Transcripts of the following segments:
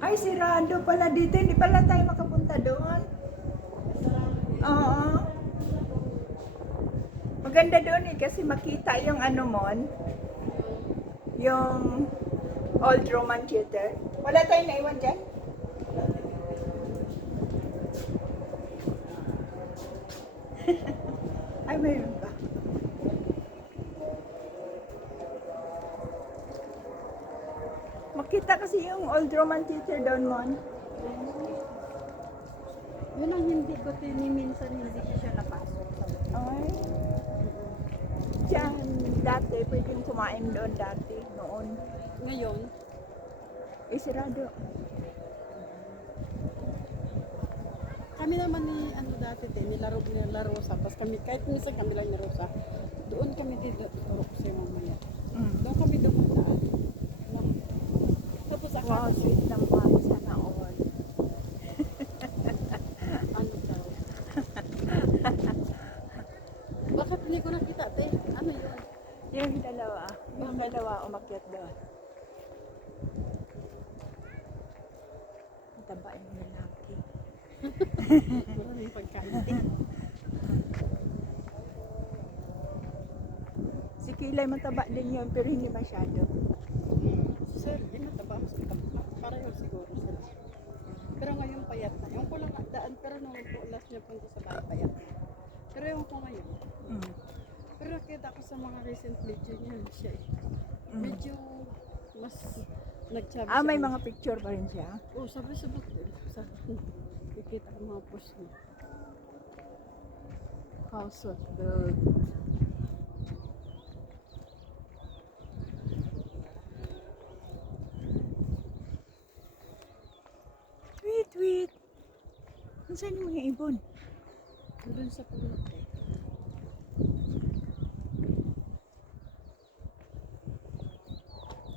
Ay, sirado pala dito. Hindi pala tayo makapunta doon. Oo. Maganda doon eh kasi makita yung ano mon, yung old Roman theater. Wala tayong naiwan dyan? Ay, mayroon pa. Makita kasi yung old Roman theater doon mon. Yun ang hindi ko minsan hindi ko siya napasok. Ay. Diyan, dati, pwedeng kumain doon dati, noon. Ngayon, Eh, sirado. kami naman ni ano dati nilaro nila Rosa. Tapos kami, kahit minsan kami lang ni Rosa, doon kami dito sa mamaya. Doon kami dumadaan. No? Tapos Wow, akala sweet naman. Sana all. ano daw. Bakit hindi ko nakita, te? Ano yun? Yung dalawa umakyat doon. Ang taba yung lalaki. Maraming pagkain. Si Kilay mataba din yun, pero hindi masyado. Sir, yun mataba. Mas mataba. Pareho siguro sila. Pero ngayon payat na. Yung ko lang daan, pero nung last niya punta sa bahay payat na. Pero yung ko ngayon. Mm. Pero nakita ko sa mga recent video niya, siya Mm. medyo mas nagsabi Ah, may siya. mga picture pa rin siya. Oo, sabi-sabot din. Nakikita ko mga post niya. House of Gold. Wait, wait. Saan yung mga ibon? Doon sa puno.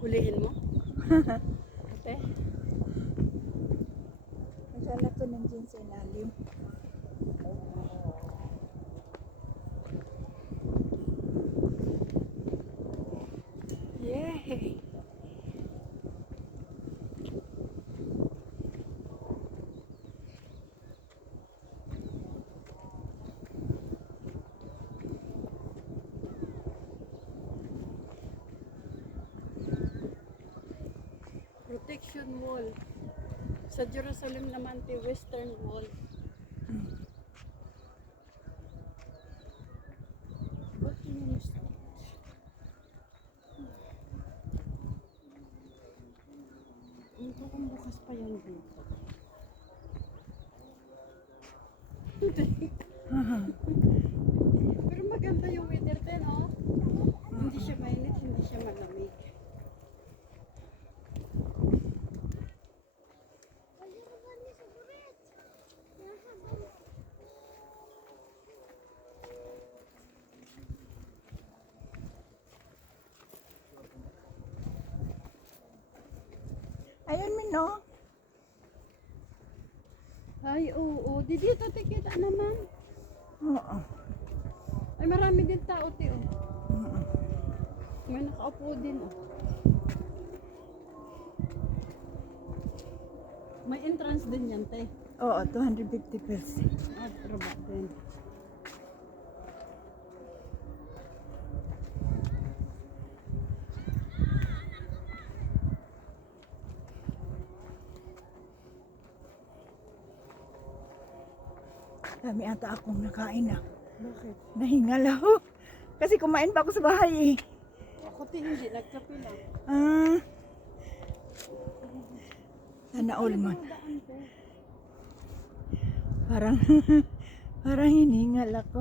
Hulihin mo? Ate? Nagkala ko nandiyan sa ilalim. Yay! Protection wall. Sa Jerusalem naman, the Western Wall. Ba't yun yung street? Ito kung bukas pa yan dito. Pero maganda yung weather din, no? Hindi siya mainit, hindi siya malamig. Ayun, Mino. Ay, oo. Di dito tikita naman. Oo. Ay, marami din tao, te, oh. Oo. May nakaupo din, oh. May entrance din yan, te. Oo, 250 pesos. Ah, pero ba din? Dami ata akong nakain na. Bakit? Nahingal ako. Kasi kumain pa ako sa bahay eh. Ako, te, hindi. Nagkape lang. Ah. Sana all man. Daan, te. Parang, parang hiningal ako.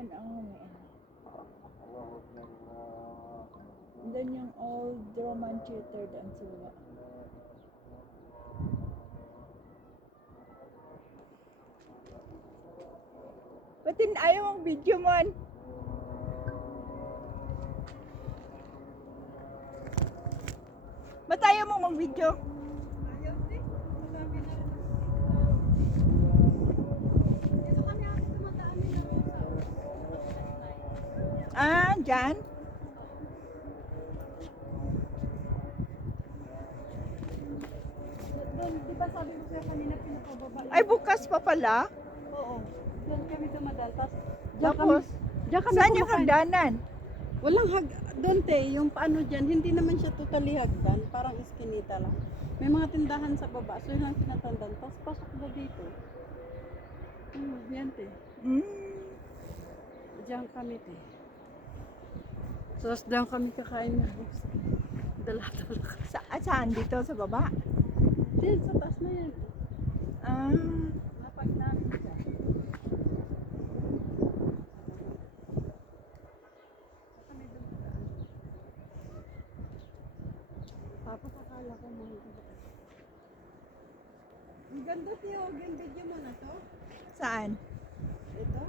Doon, may ano. Doon yung old Roman theater doon sa baba. Ba't ayaw ang video mo? Ba't ayaw mong mag-video? Ayaw din. Marami na rin. Dito kami ako tumataan ni La Rosa. Dyan? Doon, di ba sabi ko sa'yo kanina pinapababa? Ay, bukas pa pala. Oo. Doon kami dumadal. Tapos, diyan kami saan yung kumakain. hagdanan? Walang doon te, yung paano dyan, hindi naman siya totally hagdan, parang iskinita lang. May mga tindahan sa baba, so yun lang tinatandan. Tapos pasok na dito. Yan te. Diyan kami te. Tapos diyan kami kakain na bus. Dala-dala. Saan? Dito sa baba? Diyan sa taas na yan. Napag namin dyan. Kami dumadaan. Tapos akala ko mga iba. Ang ganda tiyo, yung video mo na to. Saan? Ito,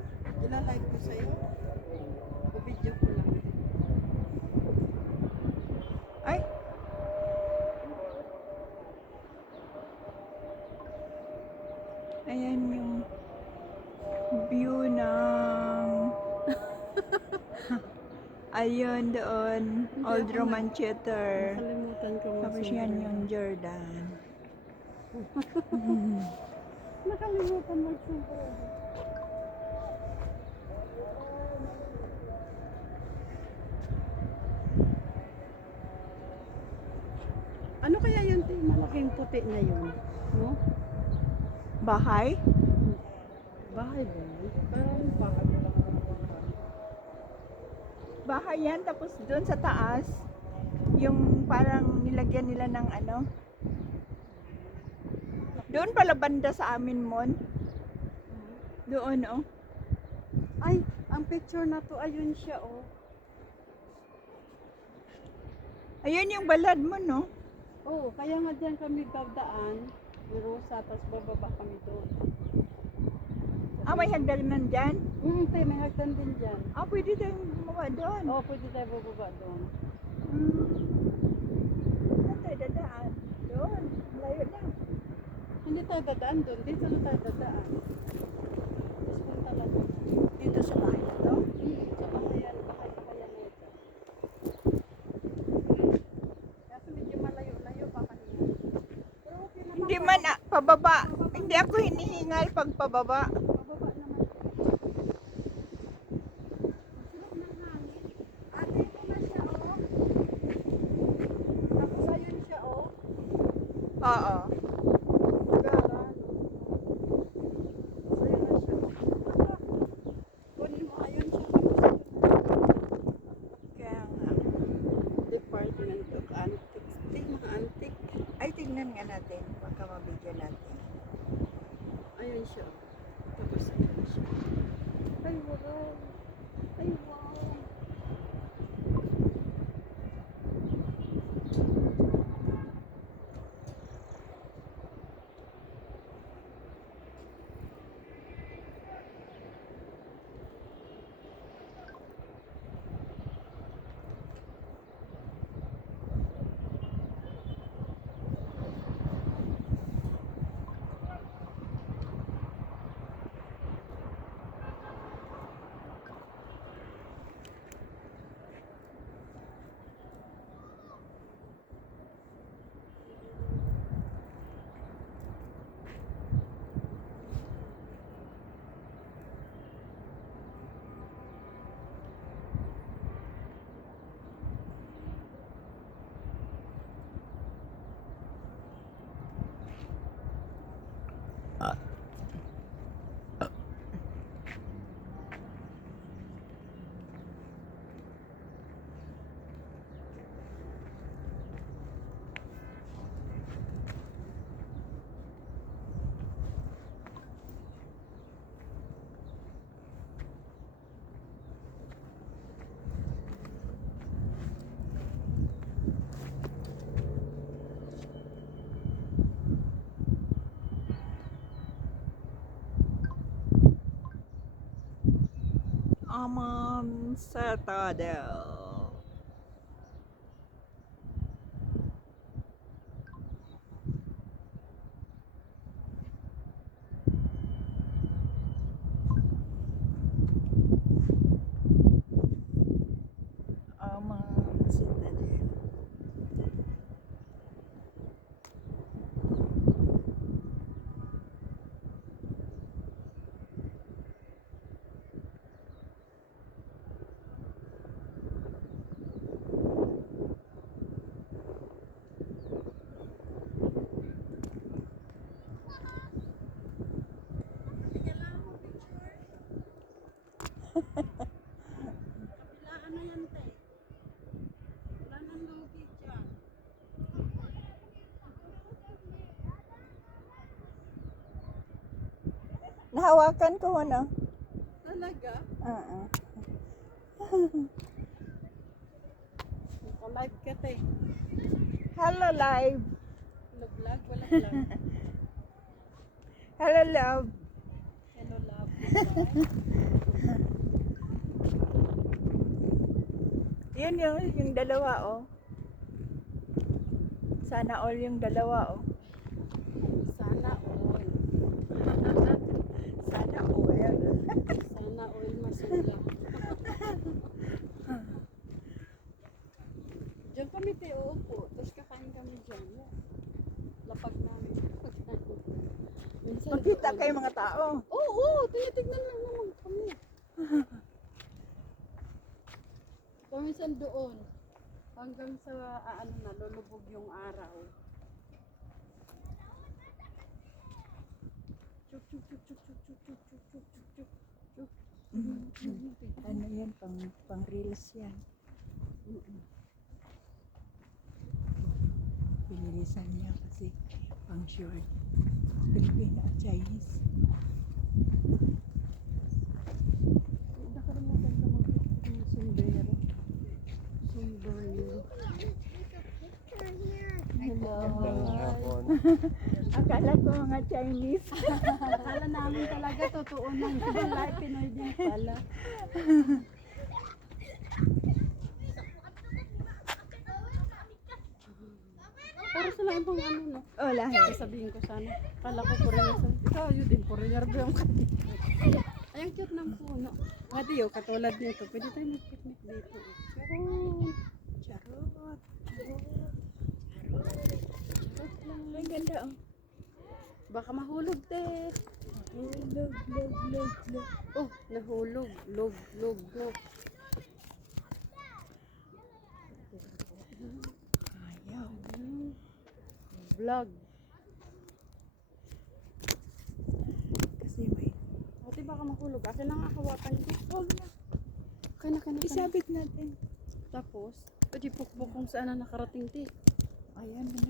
ilalike ko sa'yo. O video ko lang. Ay! Ayan yung view ng ayun doon, Old Roman Theater. Nakalimutan ko Tapos yan yung Jordan. Nakalimutan mag-super. Ano kaya yun, te? Malaking puti na yun? No? Bahay? Bahay ba yun? Parang bahay lang. Bahay yan, tapos doon sa taas, yung parang nilagyan nila ng ano. Doon pala banda sa amin, Mon. Doon, oh. Ay, ang picture na to, ayun siya, oh. Ayun yung balad mo, no? Oo, kaya nga dyan kami dadaan. Ni Rosa, tapos bababa kami doon. May hagdanan dyan? Te, may hagdan din dyan. Pwede tayong gumawa doon. Oo, pwede tayo bababa doon. Saan tayo dadaan? Doon. Layo na. Hindi tayo dadaan doon, dito na tayo dadaan. Tapos punta lang doon. Dito sa bahay na to. Sa bahayan na ito. Kasi medyo malayo-layo pa kanina. Pero okay naman. Hindi man, pababa. Hindi ako hinihingal pag pababa. Pababa naman. Sulok ng hangin. Ate, ito na siya, oh. Tapos ayun siya, oh. Oo. Garan. So, yun na siya. Kunin mo, ayun siya. Kaya nga. Department of Antiques. Mga antique. Ay, tignan nga natin. Baka mabigyan natin. Ayun siya. Tapos ayun siya. Ay, wow. Ay, wow. naman sa Tadel. Aman sa Tadel. Kapilaan na yan, te. Wala nang lugi dyan. Nahawakan ko ano? Talaga? Oo. Naka-live ka, te. Hello live. Vlog, wala vlog. Hello love. Hello, love. Yun yung dalawa oh. Sana all yung dalawa oh. Sana all. Sana all. Sana all masula. Diyan kami, te, uupo. Tapos kakain kami dyan. Lapag namin. Minsan Magkita doon. kayo mga tao. Oo, tinitignan lang naman kami. Paminsan doon. Hanggang sa ano na, lulubog yung araw. Chuk, chuk, chuk, chuk, chuk, chuk, chuk, chuk, chuk, chuk, chuk, chuk. Ano yan, pang reels yan. Pinilisan niya kasi pang short. Filipino at Chinese. Nakalimutan ka mag-put ng sombrero. Sombrero. Hello. Magandang hapon. Akala ko mga Chinese. Akala namin talaga totoo nang wala, Pinoy din pala. Para sa lang ibang ano, no? Oh, lahi. Sasabihin ko sana. Kala ko foreigner sa... Ikaw, yun din, foreigner ba yung kanina? Ay, ang cute ng puno. Ate, yo, katulad nito. Pwede tayo mag-picnic dito. Charot. Ang ganda oh. Baka mahulog, te. Log. Oh, nahulog. Log. Ayaw. Vlog. Kasi may... Ate, baka mahulog. Akin lang ang hawakan ko. Huwag na. Kana. Isabit natin. Tapos, pwede pukpok kung saan na nakarating, te. Ayan na.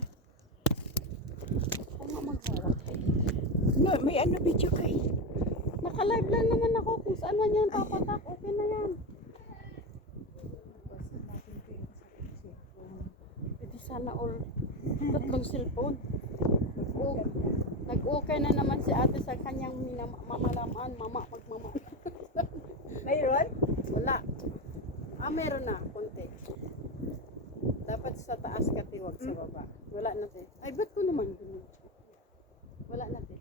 Ako nga maghawak, te. No, may ano video ka eh. Naka-live lang naman ako kung saan man yan papatak. Okay na yan. Pwede sana all tatlong cellphone. Nag-okay na naman si ate sa kanyang mamalaman. Magmama. Mayroon? Wala. Meron na. Konti. Dapat sa taas ka, te, wag sa baba. Wala na, te. Ay, ba't ko naman ganun? Wala na, te.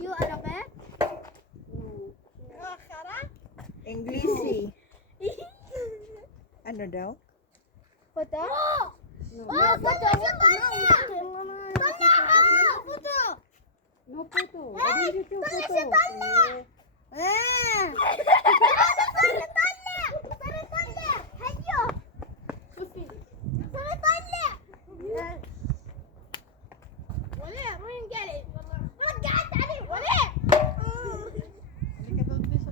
You Arabic? English eh. Ano daw? Foto? No, Oh, foto! Foto! no photo. I didn't do photo. Halika doon, te, sa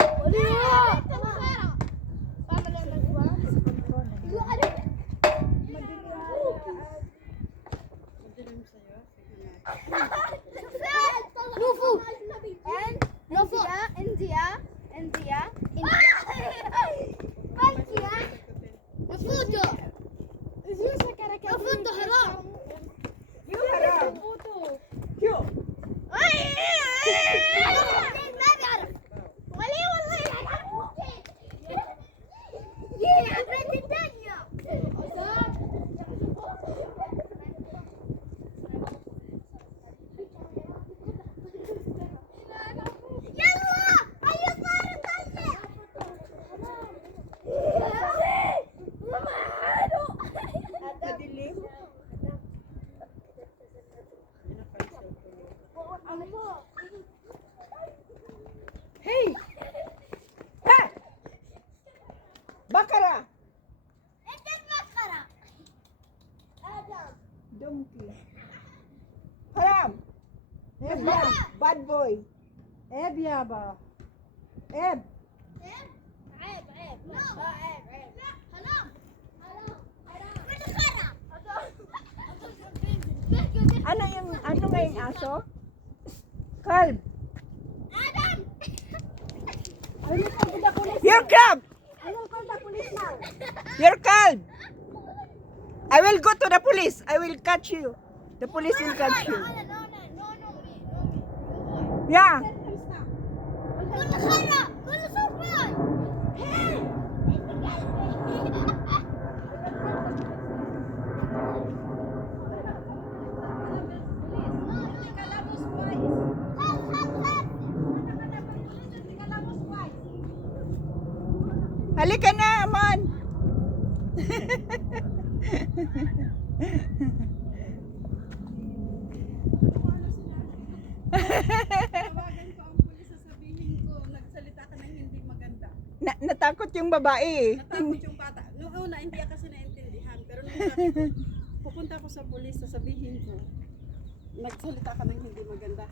Hey! Ha! Bakara! Donkey. Haram! Eb, Bad boy. Eb yaba. Eb. Ano nga yung aso? Calm. You're calm. You're calm. I will go to the police. I will catch you. The police will catch you. Yeah. Halika na, Amon. Tawagan ko ang pulis, sasabihin ko, nagsalita ka ng hindi maganda. Natakot yung babae. Natakot yung bata. Noong una, hindi niya kasi naintindihan. Pero nung sabi ko, pupunta ko sa pulis, sasabihin ko, nagsalita ka ng hindi maganda.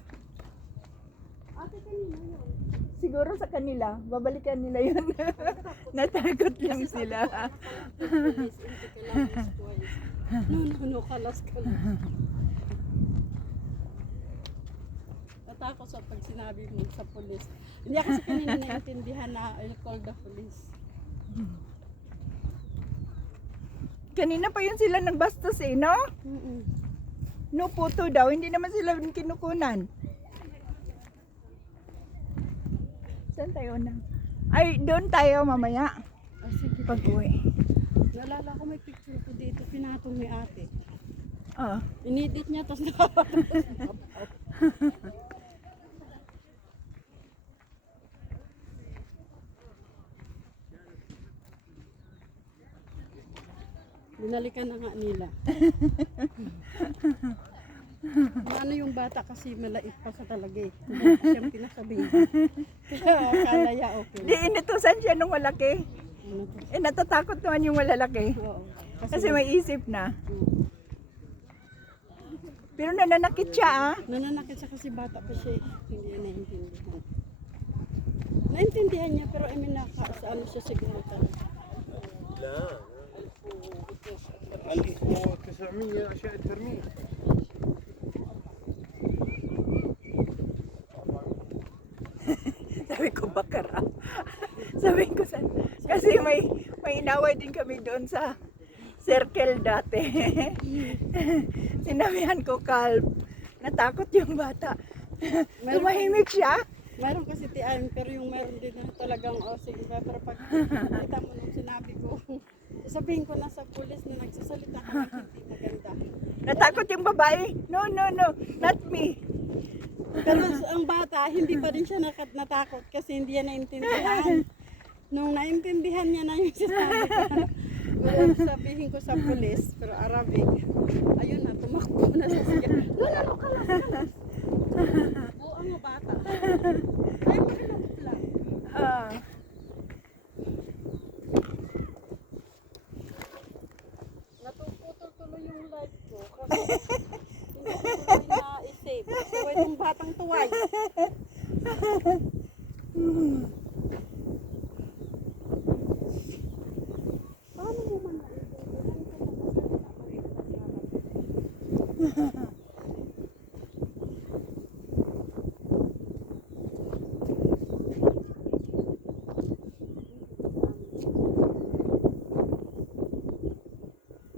Ate, kanina yun. Siguro sa kanila, babalikan nila yun. Natakot lang sila. Police, hindi ka lang twice. No, kalas ka lang. Natakot sa pag sinabi mo sa pulis. Hindi kasi kanina naintindihan na I'll call the police. Kanina pa yun sila nagbastos eh, no? No puto daw, hindi naman sila kinukunan. Saan tayo na? Ay, doon tayo mamaya. Ah, sige. Pag-uwi. Nalala ko may picture ko dito, pinatong ni ate. Oh. Inedit niya, tapos nakapatong. Binalikan na nga nila. Ano yung bata kasi malait pa sa talaga eh. Hindi siyang pinasabihan. Kaya akala niya okay. Di inutusan siya nung malaki. Ano to? Eh, natatakot naman yung malalaki. Oo. Kasi may isip na. Pero nananakit siya, ah. Nananakit siya kasi bata pa siya eh. Hindi niya naiintindihan. Naintindihan niya pero I mean sa ano siya siguro talaga. اللي اسمه 900 أشياء الترميم. Sabi ko, bakara. Sabi ko, kasi may inaway din kami doon sa circle dati. Sinabihan ko, calm. Natakot yung bata. Tumahimik siya. Mayroon kasi tiyan pero yung mayroon din na talagang sige pero pag kita mo nung sinabi ko sabihin ko na sa pulis na nagsasalita ka ng hindi maganda. Natakot yung babae. No, not me. Pero ang bata, hindi pa rin siya natakot kasi hindi niya naintindihan. Nung naintindihan niya na yung sinabi ko, sabihin ko sa pulis, pero Arabic, ayun na, tumakbo na sa siya. Lalo kalas. Oo, ang bata. Ay, makilamot lang. Ah. Natuputol tuloy yung life ko kasi hindi ko tuloy na-save. So, itong batang tuway. Paano mo man naintindihan kung magsasalita pa rin sa Arabic?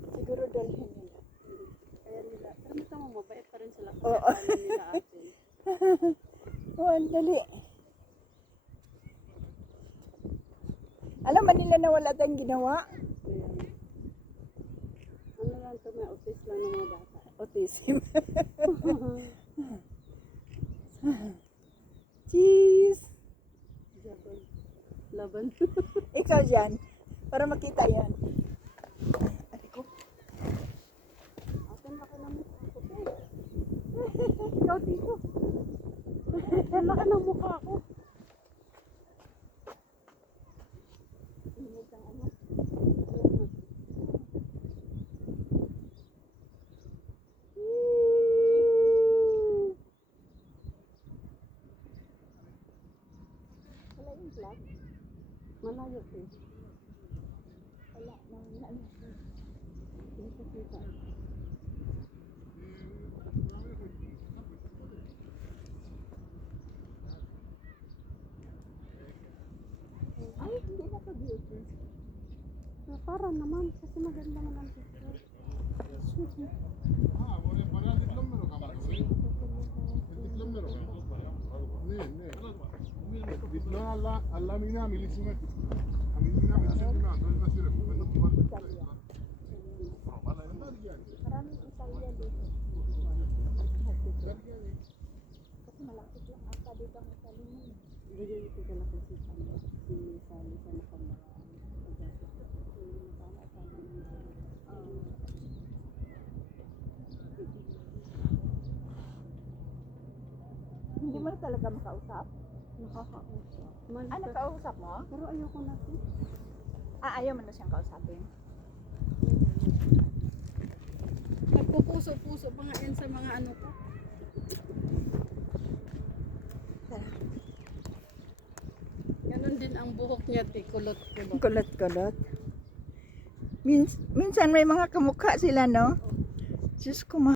Siguro dalhin nila. Kaya nila, pero matama mabait pa rin sila kasi Oo. paano nila atin. Oh, ang dali. Alam man nila na wala tayong ginawa. Ayan. Ano lang ito, may autis lang ng mga bata. Autism. Cheese. Laban. Laban. Ikaw dyan. Para makita yan. Aliko. Atin laki naman. Ikaw dito. Malayo po. Wala na. Hindi ko kita. Ay, hindi na ka beauty. Para naman, kasi maganda naman ang picture. ولا برا تتلمروا كمان تتلمروا بيتلون alla mina milissima milissima milissima non ma sire quando tu guardi Maraming Italian dito. Kasi malapit lang ata dito ang Italian. Bigyan ito ka na kasi sinisali sa nakamara. Hindi mo na talaga makausap? Nakakausap. Ah, nakausap mo? Pero ayoko na ito. Ah, ayaw mo na siyang kausapin. Nagpupuso-puso pa nga yan sa mga ano ko. Ganon din ang buhok niya, kulot-kulot. Kulot-kulot. Minsan may mga kamukha sila, no? Diyos ko,